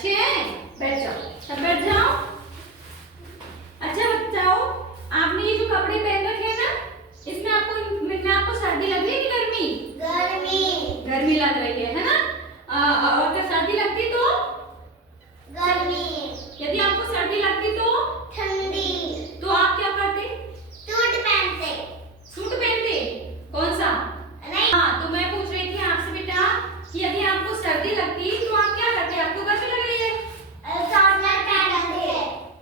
अच्छे हैं? बैठ जाओ, सब बैठ जाओ। अच्छा बच्चों, आपने ये जो कपड़े पहन रखे हैं ना, इसमें आपको सर्दी लग रही है कि गर्मी? गर्मी लग रही है ना? और अगर सर्दी लगती तो? गर्मी। यदि आपको सर्दी लगती तो? ठंडी। तो आप क्या करते? सूट पहनते। सूट पहनते? कौन सा? नहीं। हाँ, तो मैं पूछ रही थी आपसे बेटा कि यदि आपको सर्दी लगती तो आप क्या करते? आपको गर्मी लग रही है,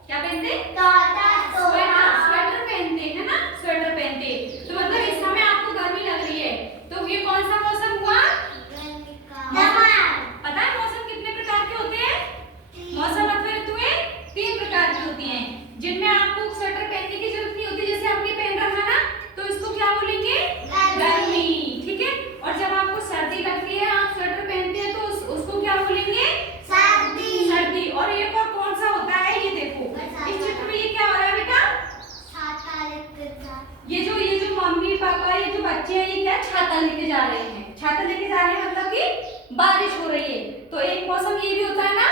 क्या पहनते? स्वेटर पहनते है ना, स्वेटर पहनते। तो मतलब इस समय आपको गर्मी लग रही है, तो ये कौन सा मौसम हुआ? पता है मौसम कितने प्रकार के होते हैं? मौसम अथवा ऋतुएं 3 प्रकार की होती हैं, जिनमें आपको स्वेटर पहनने की जरूरत नहीं होती। जैसे आपने पहन रखा ना, तो इसको क्या बोलेंगे? गर्मी। ठीक है। और जब आपको सर्दी लगती है, आप स्वेटर पहनते हैं, तो उसको क्या बोलेंगे? सर्दी। और एक और कौन सा होता है, ये देखो इस चित्र में ये क्या हो रहा है बेटा? ये जो मम्मी पापा, ये जो बच्चे हैं, ये क्या छाता लेके जा रहे हैं। छाता लेके जा रहे हैं मतलब कि बारिश हो रही है। तो एक मौसम ये भी होता है ना,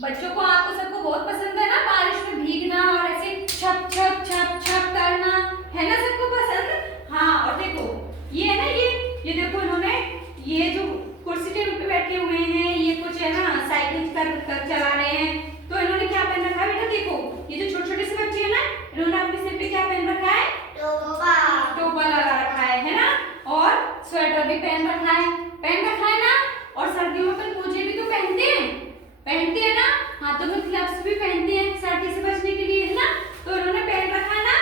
बच्चों को, आपको सबको बहुत पसंद है ना बारिश में भीगना और ऐसे छप छप छप छप करना, है ना सबको पसंद? हाँ। और देखो ये है ना, ये देखो इन्होंने ये जो कुर्सी टेबल पे बैठे हुए हैं, ये कुछ है ना साइकिल कर चला रहे हैं। तो इन्होंने क्या पहन रखा है बेटा? देखो ये जो छोटे छोटे से बच्चे हैं ना, इन्होंने अपने सिर पे क्या पहन रखा है? टोपा लगा रखा है ना? और स्वेटर भी पहन रखा है ना? और सर्दियों में अपन मोजे भी तो पहनते हैं ना, हाथों में ग्लव्स भी पहनते हैं सर्दी से बचने के लिए, है ना? तो इन्होंने पहन रखा है ना,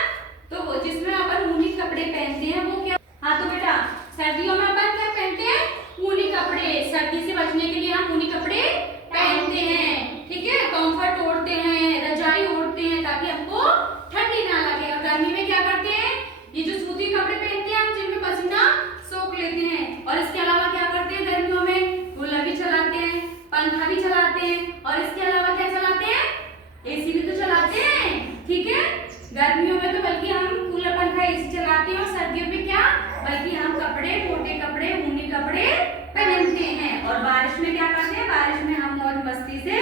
तो वो जिसमें अपन ऊनी कपड़े पहनते हैं वो क्या? हाँ तो बेटा सर्दियों में अपन क्या पहनते हैं? ऊनी कपड़े। सर्दी से बचने के लिए हम ऊनी कपड़े पहनते हैं, ठीक है। कंफर्ट ओढ़ते हैं, रजाई ओढ़ते हैं ताकि हमको ठंडी ना लगे। और गर्मी में क्या करते हैं? ये जो सूती कपड़े पहनते हैं हम, जिनमें पसीना सोख लेते हैं। और इसके अलावा क्या करते हैं? गर्मियों में कूलर भी चलाते हैं, पंखा भी चलाते हैं, और इसके अलावा क्या चलाते हैं? एसी भी तो चलाते हैं, ठीक है। गर्मियों में तो बल्कि हम कूलर पंखा एसी चलाते हैं, और सर्दियों में क्या? बल्कि हम कपड़े, मोटे कपड़े, ऊनी कपड़े पहनते हैं। और बारिश में क्या करते हैं? बारिश में हम मौज मस्ती से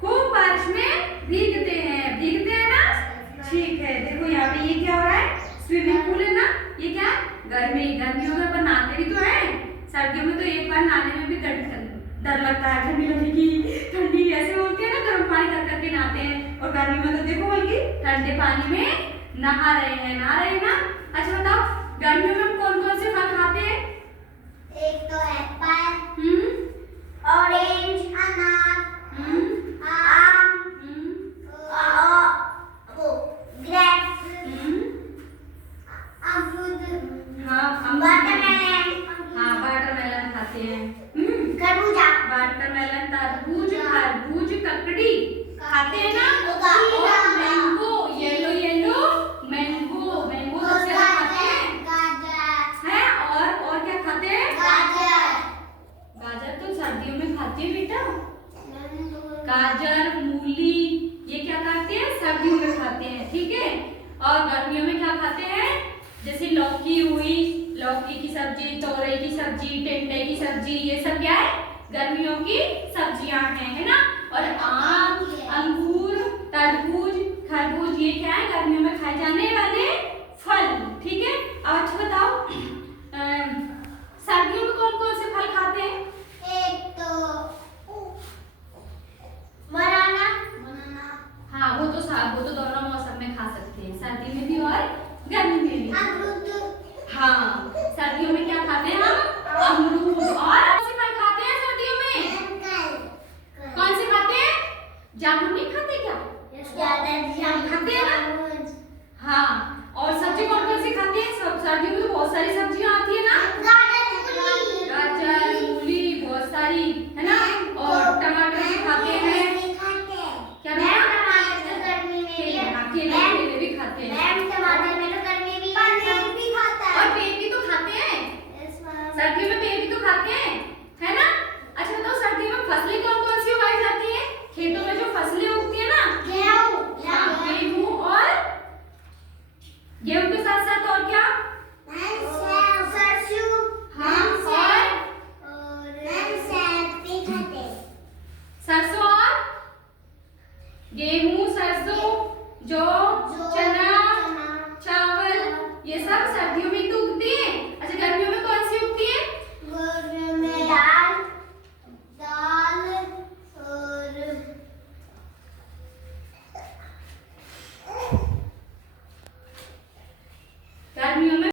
खूब बारिश में भीगते हैं ना? ठीक है। देखो यहाँ पे ये क्या हो रहा है? स्विमिंग पूल है ना? ये क्या? गर्मियों में अपन नहाते भी तो है। सर्दियों में तो एक बार नहाने में भी डर लगता है, ठंडी लगेगी, ठंडी ऐसे बोलते हैं ना, गर्म पानी कर करके नहाते हैं। और गर्मी में तो देखो बल्कि ठंडे पानी में नहा रहे हैं ना? अच्छा बताओ, गर्मियों में हम कौन कौन से फल खाते हैं? एक तो एप्पल, ऑरेंज, अनार, आम, वो ग्रेप्स, अमरूद, वाटरमेलन खाते हैं, खरबूजा, वाटरमेलन, तरबूज, ककड़ी खाते हैं ना? और मैंगो, येलो मैंगो सबसे ज्यादा खाते हैं। गाजर, और क्या खाते हैं? गाजर तो सर्दियों में खाते हैं बेटा। गाजर, मूली, ये क्या खाते हैं? सर्दियों में खाते हैं, ठीक है। और गर्मियों में क्या खाते हैं? जैसे लौकी हुई, लौकी की सब्जी, तोरई की सब्जी, टिंडे की सब्जी, ये सब क्या है? गर्मियों की सब्जियां हैं, है ना? और आम, अंगूर, तरबूज, खरबूज, ये क्या है? गर्मियों में खाए जाने वाले फल, ठीक है। अब अच्छा बताओ, सर्दियों में कौन कौन से फल खाते हैं? एक तो बनाना। हाँ वो तो दोनों मौसम में खा सकते हैं, सर्दी में भी और गर्मी में भी। अमरूद। हाँ, सर्दियों में क्या खाते हैं हम? अमरूद। और कौन से फल खाते हैं सर्दियों में? कौन से खाते हैं? जामुन नहीं खाते क्या? जामुन खाते हैं ना? हाँ। और सब्जी कौन कौन सी खाते हैं? सर्दियों में तो बहुत सारी सब्जियां आती है ना? गाजर, गेहूं, सरसों, जौ, चना,